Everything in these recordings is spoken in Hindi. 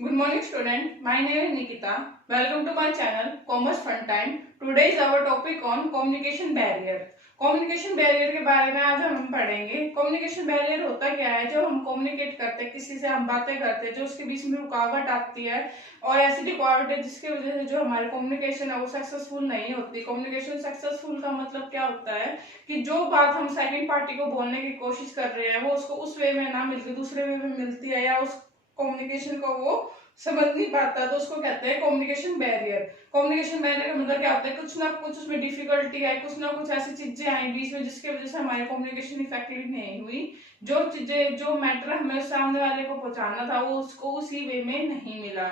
Good morning, student. My name is Nikita. Welcome to my channel, Commerce Fun Time. Today is our topic on communication barrier. Communication barrier के बारे में आज हम पढ़ेंगे। कम्युनिकेशन बैरियर होता क्या है? जो हम कम्युनिकेट करते हैं, किसी से हम बातें करते हैं, जो उसके बीच में रुकावट आती है और ऐसी रुकावट है जिसकी वजह से जो हमारी कम्युनिकेशन है वो सक्सेसफुल नहीं होती। कम्युनिकेशन सक्सेसफुल का मतलब क्या होता है कि जो बात हम सेकंड पार्टी को बोलने की कोशिश कर रहे हैं वो उसको उस वे में ना मिलती, दूसरे वे में मिलती है, या उस कम्युनिकेशन को वो समझ नहीं पाता, तो उसको कहते हैं कम्युनिकेशन बैरियर। कम्युनिकेशन बैरियर का मतलब क्या होता है? कुछ ना कुछ उसमें डिफिकल्टी आई, कुछ ना कुछ ऐसी चीजें आई बीच में जिसकी वजह से हमारी कम्युनिकेशन इफेक्टिव नहीं हुई। जो चीजें, जो मैटर हमें सामने वाले को पहुंचाना था वो उसको उसी वे में नहीं मिला।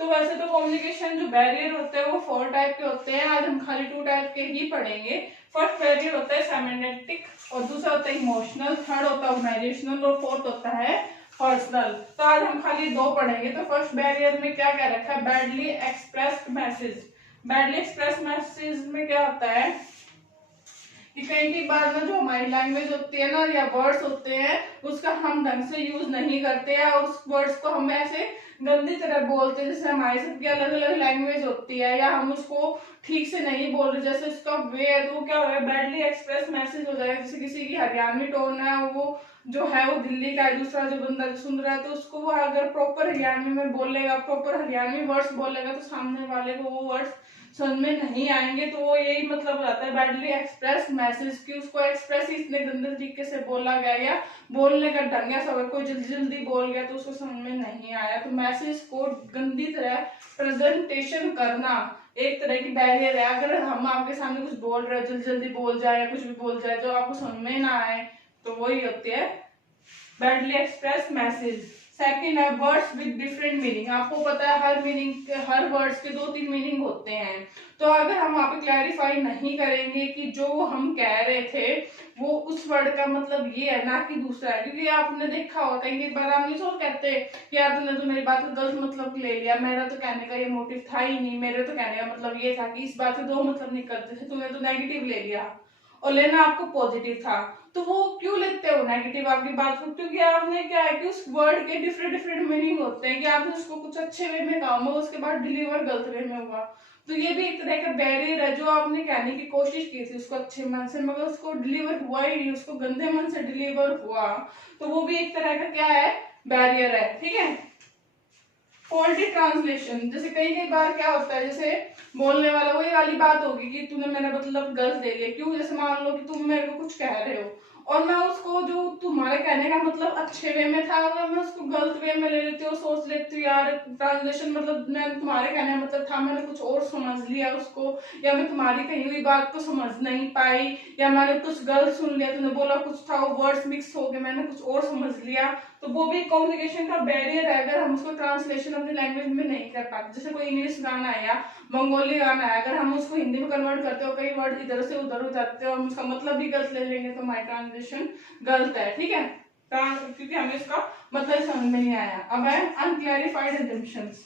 तो वैसे तो कम्युनिकेशन जो बैरियर होते हैं वो 4 टाइप के होते हैं। आज हम खाली 2 टाइप के ही पढ़ेंगे। फर्स्ट बैरियर होता है साइमेंटिक और दूसरा होता है इमोशनल, थर्ड होता है ऑर्गेनाइजेशनल और फोर्थ होता है पर्सनल। तो आज हम खाली 2 पढ़ेंगे। तो फर्स्ट बैरियर में क्या क्या रखा है? Badly expressed message. Badly express message में क्या होता है कि कई बार ना जो हमारी लैंग्वेज होती है ना या वर्ड्स होते हैं उसका हम ढंग से यूज नहीं करते हैं और उस वर्ड्स को हम ऐसे गंदी तरह बोलते हैं। जैसे हमारी सबकी अलग अलग लैंग्वेज होती है या हम उसको ठीक से नहीं बोल रहे, जैसे उसका वे है तो क्या हो रहा है? बैडली एक्सप्रेस मैसेज हो जाएगा। जैसे किसी की हरियाणवी टोन है, वो जो है वो दिल्ली का है, दूसरा जो बंदा जो सुन रहा है तो उसको वो अगर प्रॉपर हरियाणवी में बोलेगा, प्रॉपर हरियाणवी वर्ड्स बोलेगा तो सामने वाले को वो वर्ड्स समझ में नहीं आएंगे। तो वो यही मतलब हो जाता है बैडली एक्सप्रेस मैसेज की उसको एक्सप्रेस ही इतने गंदे तरीके से बोला गया या बोलने का ढंग ऐसा हो, कोई जल्दी जल्दी बोल गया तो उसको समझ में नहीं आया। तो मैसेज को गंदी तरह प्रेजेंटेशन करना एक तरह की बैरियर है। अगर हम आपके सामने कुछ बोल रहे हो, जल्दी जल्दी बोल जाए या कुछ भी बोल जाए तो आपको समझ में ना आए, तो वही होती है बैडली एक्सप्रेस मैसेज। सेकंड है वर्ड्स विद डिफरेंट मीनिंग। आपको पता है हर मीनिंग, हर वर्ड्स के 2-3 मीनिंग होते हैं। तो अगर हम वहां पे क्लैरिफाई नहीं करेंगे कि जो हम कह रहे थे वो उस वर्ड का मतलब ये है ना कि दूसरा है, क्योंकि आपने देखा होगा कई बार हम नहीं सोच कहते कि यार तुमने तो मेरी बात का गलत मतलब ले लिया, मेरा तो कहने का ये मोटिव था ही नहीं, मेरे तो कहने का मतलब ये था कि इस बात से 2 मतलब निकलते थे, तुमने तो नेगेटिव ले लिया और लेना आपको पॉजिटिव था। तो वो क्यों लेते हो नेगेटिव आपकी बात को? क्योंकि आपने क्या है कि उस वर्ड के डिफरेंट डिफरेंट मीनिंग होते हैं कि आपने उसको कुछ अच्छे वे में कहा होगा, उसके बाद डिलीवर गलत वे में हुआ। तो ये भी एक तरह का बैरियर है। जो आपने कहने की कोशिश की थी उसको अच्छे मन से, मगर उसको डिलीवर हुआ ही नहीं, उसको गंदे मन से डिलीवर हुआ, तो वो भी एक तरह का क्या है? बैरियर है। ठीक है। फॉल्टी ट्रांसलेशन, जैसे कई कई बार क्या होता है, जैसे बोलने वाला वही वाली बात होगी कि तूने मेरा मतलब गलत ले लिया। क्यों? जैसे मान लो कि तुम मेरे को कुछ कह रहे हो और मैं उसको, जो तुम्हारे कहने का मतलब अच्छे वे में था, अगर मैं उसको गलत वे में ले लेती हूँ, सोच लेती हूँ यार ट्रांसलेशन मतलब मैं तुम्हारे कहने का मतलब था, मैंने कुछ और समझ लिया उसको, या मैं तुम्हारी कही हुई बात को समझ नहीं पाई, या मैंने कुछ गलत सुन लिया, तुमने बोला कुछ था वो वर्ड्स मिक्स हो गए, मैंने कुछ और समझ लिया। तो वो भी कम्युनिकेशन का बैरियर है अगर हम उसको ट्रांसलेशन अपनी लैंग्वेज में नहीं कर पाते। जैसे कोई इंग्लिश गाना है या बंगाली गाना है, अगर हम उसको हिंदी में कन्वर्ट करते हो, कई वर्ड इधर से उधर हो जाते हैं और उसका मतलब भी गलत ले लेंगे तो हमारी ट्रांसलेशन गलत है। ठीक है, क्योंकि हमें इसका मतलब समझ में नहीं आया। अब है अनक्लैरिफाइड एजम्पशंस।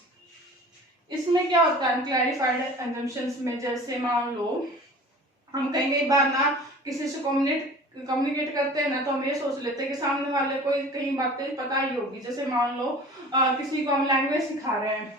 इसमें क्या होता है अनक्लैरिफाइड एजम्पशंस में? जैसे मान लो हम कई बार ना किसी से कम्युनिकेट करते हैं ना, तो हम ये सोच लेते हैं कि सामने वाले को कई बातें पता ही होगी। जैसे मान लो किसी को हम लैंग्वेज सिखा रहे हैं,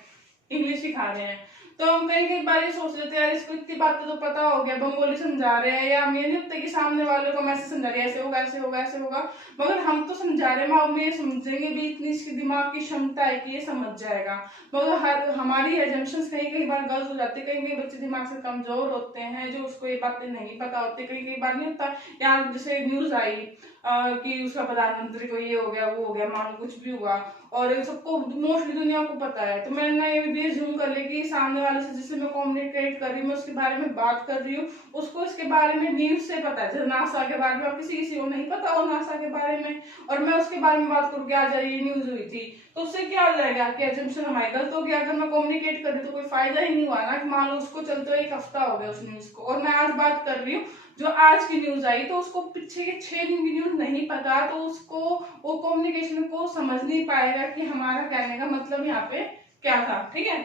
इंग्लिश सिखा रहे हैं, तो हम कई बार ये सोच लेते हैं यार इसको इतनी बातें तो पता हो गया, बंगाली समझा रहे हैं, या हम ये नहीं होते कि सामने वाले को मैसेज समझा रहे हैं ऐसे होगा ऐसे होगा ऐसे होगा, मगर हम तो समझा रहे हैं, हम ये समझेंगे भी, इतनी इसकी दिमाग की क्षमता है कि ये समझ जाएगा। मगर हर हमारी एजम्पशंस कई बार गलत हो जाती है। कई बच्चे दिमाग से कमजोर होते हैं जो उसको ये बातें नहीं पता होती। कई बार नहीं होता यार, जैसे न्यूज आई कि उसका प्रधानमंत्री को ये हो गया वो हो गया, मान लो कुछ भी हुआ और सबको मोस्टली दुनिया को पता है, तो मैंने ये भी जूम कर लिया कि सामने वाले से जिससे मैं कम्युनिकेट कर रही हूँ, मैं उसके बारे में बात कर रही हूँ, उसको इसके बारे में न्यूज से पता है। जैसे नासा के बारे में, अब किसी को नहीं पता हो नासा के बारे में और मैं उसके बारे में बात करूँ कि आज ये न्यूज हुई थी, तो उससे क्या हो जाएगा कि एजम्पशन हमारी गलत हो गया। अगर मैं कम्युनिकेट कर रही तो कोई फायदा ही नहीं हुआ ना, कि मान लो उसको चलते हुए 1 हफ्ता हो गया उस न्यूज को, और मैं आज बात कर रही हूँ जो आज की न्यूज आई, तो उसको पीछे के 6 दिन की न्यूज नहीं पता, तो उसको वो कम्युनिकेशन को समझ नहीं पाएगा कि हमारा कहने का मतलब यहाँ पे क्या था। ठीक है।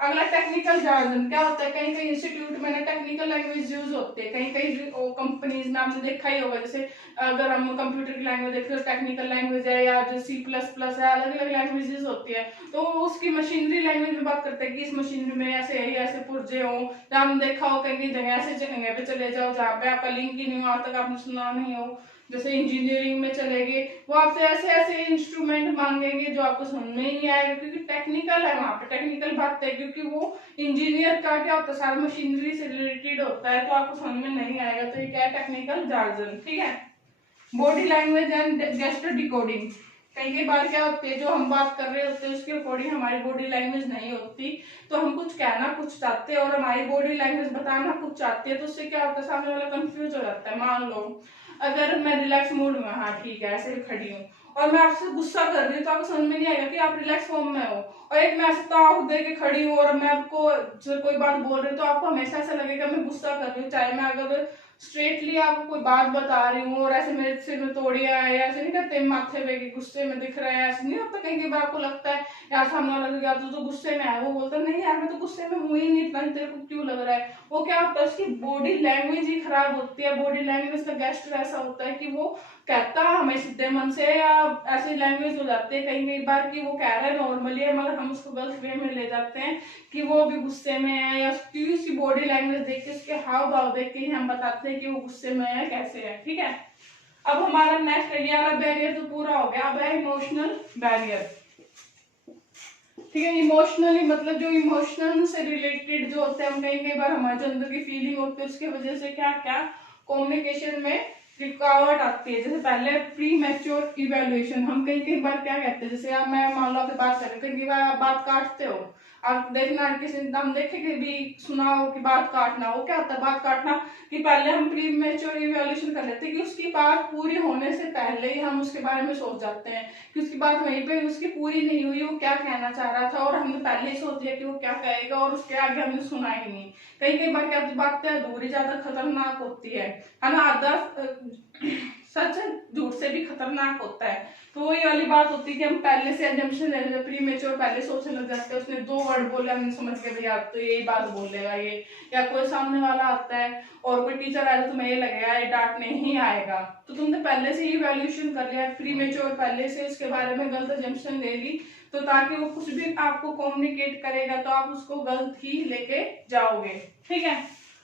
अगला टेक्निकल जार्गन क्या होता है, कहीं कहीं इंस्टीट्यूट में ना टेक्निकल लैंग्वेज यूज होती है, कहीं कहीं कंपनीज में आपने देखा ही होगा, जैसे अगर हम कंप्यूटर की लैंग्वेज देखें तो टेक्निकल लैंग्वेज है या जो C++ है, अलग अलग लैंग्वेजेस होती है। तो उसकी मशीनरी लैंग्वेज में बात करते हैं कि इस मशीनरी में ऐसे है, ऐसे पुर्जे हों, या हमने देखा हो कहीं कहीं जगह ऐसे जगह पे चले जाओ जहाँ पे आपका लिंक ही नहीं हो, आज तक आपने सुना नहीं हो, जैसे इंजीनियरिंग में चले गए, वो आपसे ऐसे ऐसे इंस्ट्रूमेंट मांगेंगे जो आपको समझ में ही नहीं आएगा, क्योंकि टेक्निकल है, वहां पे टेक्निकल बात है, क्योंकि वो इंजीनियर का क्या होता है, सारा मशीनरी से रिलेटेड होता है, तो आपको समझ में नहीं आएगा। तो ये क्या है, टेक्निकल जार्गन। ठीक है, body language and gesture decoding, कई कई बार क्या होती है, जो हम बात कर रहे होते हैं उसके अकॉर्डिंग हमारी बॉडी लैंग्वेज नहीं होती, तो हम कुछ कहना कुछ चाहते हैं और हमारी बॉडी लैंग्वेज बताना कुछ चाहती है, तो उससे क्या होता है, सामने वाला कंफ्यूज हो जाता है। मान लो अगर मैं रिलैक्स मूड में, हाँ ठीक है ऐसे ही खड़ी हूँ, और मैं आपसे गुस्सा कर रही हूँ, तो आपको समझ में नहीं आएगा कि आप रिलैक्स फॉर्म में हो, और एक मैं ऐसे ताव दे के खड़ी हूँ और मैं आपको कोई बात बोल रही हूँ, तो आपको हमेशा ऐसा लगेगा मैं गुस्सा कर रही हूँ, चाहे मैं अगर स्ट्रेटली आपको कोई बात बता रही हूँ और ऐसे मेरे सिर में तोड़िया है, ऐसे नहीं करते माथे पे कि गुस्से में दिख रहा है, ऐसे नहीं होता, कहीं कई बार आपको लगता है यार सामने वाला यार तू तो गुस्से में है, वो बोलता नहीं यार मैं तो गुस्से में हूँ ही नहीं, इतना तेरे को क्यों लग रहा है, वो क्या होता है उसकी बॉडी लैंग्वेज ही खराब होती है। बॉडी लैंग्वेज का गेस्टर ऐसा होता है कि वो कहता हमें सीधे मन से या ऐसी लैंग्वेज हो जाती है कई कई बार कि वो कह रहा है नॉर्मली है, मगर हम उसको गलत वे में ले जाते हैं कि वो भी गुस्से में है, या उसकी बॉडी लैंग्वेज देख के उसके हाव भाव देख के ही हम बताते हैं कि वो गुस्से में है, कैसे है। ठीक है, अब हमारा नेक्स्ट ये वाला बैरियर तो पूरा हो गया, अब है इमोशनल बैरियर। ठीक है, इमोशनली मतलब जो इमोशनल से रिलेटेड जो होते हैं, कई कई बार हमारे जो अंदर की फीलिंग होती है उसकी वजह से क्या क्या कम्युनिकेशन में रुकावट आती है। जैसे पहले प्री मैच्योर इवेल्युएशन, हम कई कई बार क्या कहते हैं, जैसे आप मैं मान लो आपसे बात कर रहे कई कई बार आप बात काटते हो, आप देखना किसी हम देखे कि भी सुना हो कि बात काटना, वो क्या होता है बात काटना, कि पहले हम प्री मैच्योर इवेल्युएशन कर लेते हैं कि उसकी बात पूरी होने से पहले ही हम उसके बारे में सोच जाते हैं कि उसकी बात वहीं पे उसकी पूरी नहीं हुई, वो क्या कहना चाह रहा था, और हमने पहले ही सोच लिया कि वो क्या कहेगा और उसके आगे हमने सुना ही नहीं। कई कई बार क्या बातें अधूरी ज्यादा खतरनाक होती है ना, आधा सच झूठ से भी खतरनाक होता है। तो वही वाली बात होती है कि हम पहले से एजम्पशन ले लेते, प्री मेच्योर पहले सोचने लग जाते हैं, उसने 2 वर्ड बोले हमने समझ के भैया आप तो यही बात बोलेगा ये, या कोई सामने वाला आता है और कोई टीचर आया तो तुम्हें ये लगेगा ये डांटने ही आएगा, तो तुमने पहले से ही वैल्यूएशन कर लिया प्री मेच्योर, पहले से उसके बारे में गलत एजम्पशन ले ली, तो ताकि वो कुछ भी आपको कम्युनिकेट करेगा तो आप उसको गलत ही लेके जाओगे। ठीक है,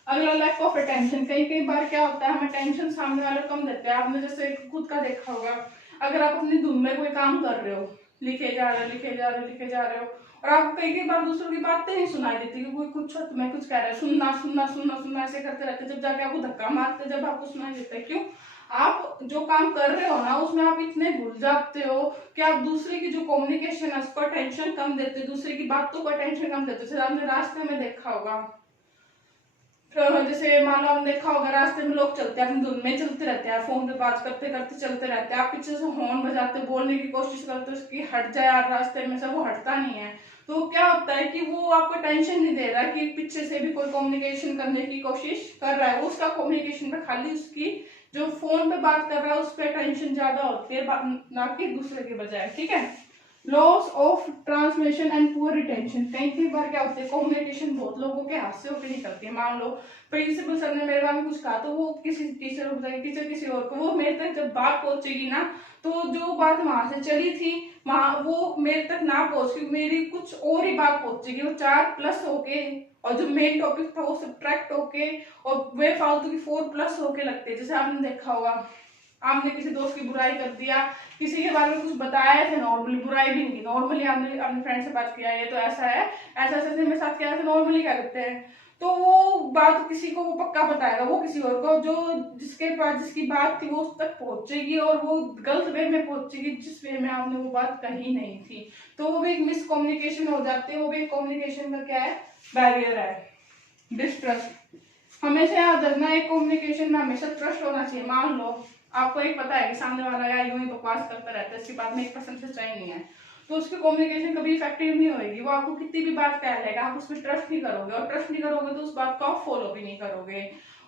अगला लैक ऑफ अटेंशन, कई कई बार क्या होता है हमें टेंशन सामने वाले कम देते हैं। आपने जैसे खुद का देखा होगा, अगर आप अपनी धुन में कोई काम कर रहे हो, लिखे जा रहे हो लिखे जा रहे हो लिखे जा रहे हो, और आपको कई कई बार दूसरों की बातें नहीं सुनाई देती कि कोई कुछ तुम्हें कुछ कह रहा है, सुनना सुनना सुनना सुनना ऐसे करते रहते, जब जाके आपको धक्का मारते जब आपको सुनाई देता है। क्यों? आप जो काम कर रहे हो ना उसमें आप इतने भूल जाते हो कि आप दूसरे की जो कम्युनिकेशन है उसको अटेंशन कम देते हो, दूसरे की बातों को अटेंशन कम देते हो। जैसे आपने रास्ते में देखा होगा, जैसे मान लो हमने देखा होगा रास्ते में लोग चलते हैं अपनी धुन में चलते रहते हैं, फोन पे बात करते करते चलते रहते हैं, आप पीछे से हॉर्न बजाते बोलने की कोशिश करते हो उसकी हट जाए यार रास्ते में से, वो हटता नहीं है। तो क्या होता है कि वो आपको टेंशन नहीं दे रहा कि पीछे से भी कोई कम्युनिकेशन करने की कोशिश कर रहा है, वो उसका कम्युनिकेशन पे खाली उसकी जो फोन पे बात कर रहा है उस पर टेंशन ज्यादा होती है ना कि दूसरे के बजाय। ठीक है, loss of transmission and poor retention, कई बार क्या होती है कम्युनिकेशन बहुत लोगों के हाथ से होकर निकलती है। मान लो प्रिंसिपल सर ने मेरे बारे में कुछ कहा तो वो किसी टीचर को बताएगी, टीचर किसी और को, वो मेरे तक जब बात पहुंचेगी ना तो जो बात वहां से चली थी वहां वो मेरे तक ना पहुंच, मेरी कुछ और ही बात पहुंचेगी, वो 4+ होके और जो मेन टॉपिक था वो सब्ट्रैक्ट होके और वे फालतू की 4+ होके लगते हैं। जैसे आपने देखा होगा आपने किसी दोस्त की बुराई कर दिया, किसी के बारे में कुछ बताया था, नॉर्मली बुराई भी नहीं, नॉर्मली आपने अपने फ्रेंड से बात किया ये तो ऐसा है ऐसा ऐसा मेरे साथ किया, नॉर्मली क्या करते हैं, तो वो बात किसी को वो पक्का बताएगा, वो किसी और को जो जिसके पास जिसकी बात थी वो उस तक पहुंचेगी और वो गलत वे में पहुंचेगी जिस वे में आपने वो बात कही नहीं थी, तो वो भी एक मिसकम्युनिकेशन हो जाती है, वो भी एक कम्युनिकेशन का क्या है बैरियर है। डिस्ट्रस्ट, हमेशा याद रखना एक कम्युनिकेशन में हमेशा ट्रस्ट होना चाहिए। मान लो आपको एक पता है कि सामने वाला यार यूं ही बकवास करता रहता है, इसकी बात में 1% सच्चाई नहीं है, तो उसकी कम्युनिकेशन कभी इफेक्टिव नहीं होगी, वो आपको कितनी भी बात कह लेगा आप उस पर ट्रस्ट नहीं करोगे, और ट्रस्ट नहीं करोगे तो उस बात को आप फॉलो भी नहीं करोगे।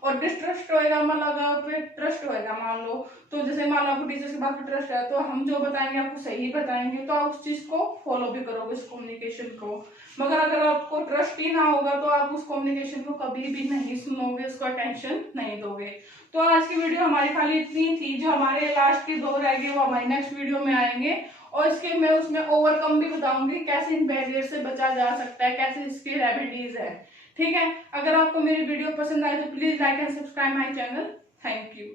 और डिस्ट्रस्ट होएगा, मतलब अगर ट्रस्ट होएगा मान लो, तो जैसे मान लो आपको टीचर्स की बात पे ट्रस्ट है तो हम जो बताएंगे आपको सही बताएंगे, तो आप उस चीज को फॉलो भी करोगे, उस कम्युनिकेशन को। मगर अगर आपको ट्रस्ट ही ना होगा तो आप उस कम्युनिकेशन को कभी भी नहीं सुनोगे, उसको अटेंशन नहीं दोगे। तो आज की वीडियो हमारी खाली इतनी थी, जो हमारे लास्ट के 2 रह गए वो हमारी नेक्स्ट वीडियो में आएंगे, और इसके मैं उसमें ओवरकम भी बताऊंगी, कैसे इन बैरियर से बचा जा सकता है, कैसे इसकी रेमेडीज है। ठीक है, अगर आपको मेरी वीडियो पसंद आए तो please like and subscribe my channel. Thank you.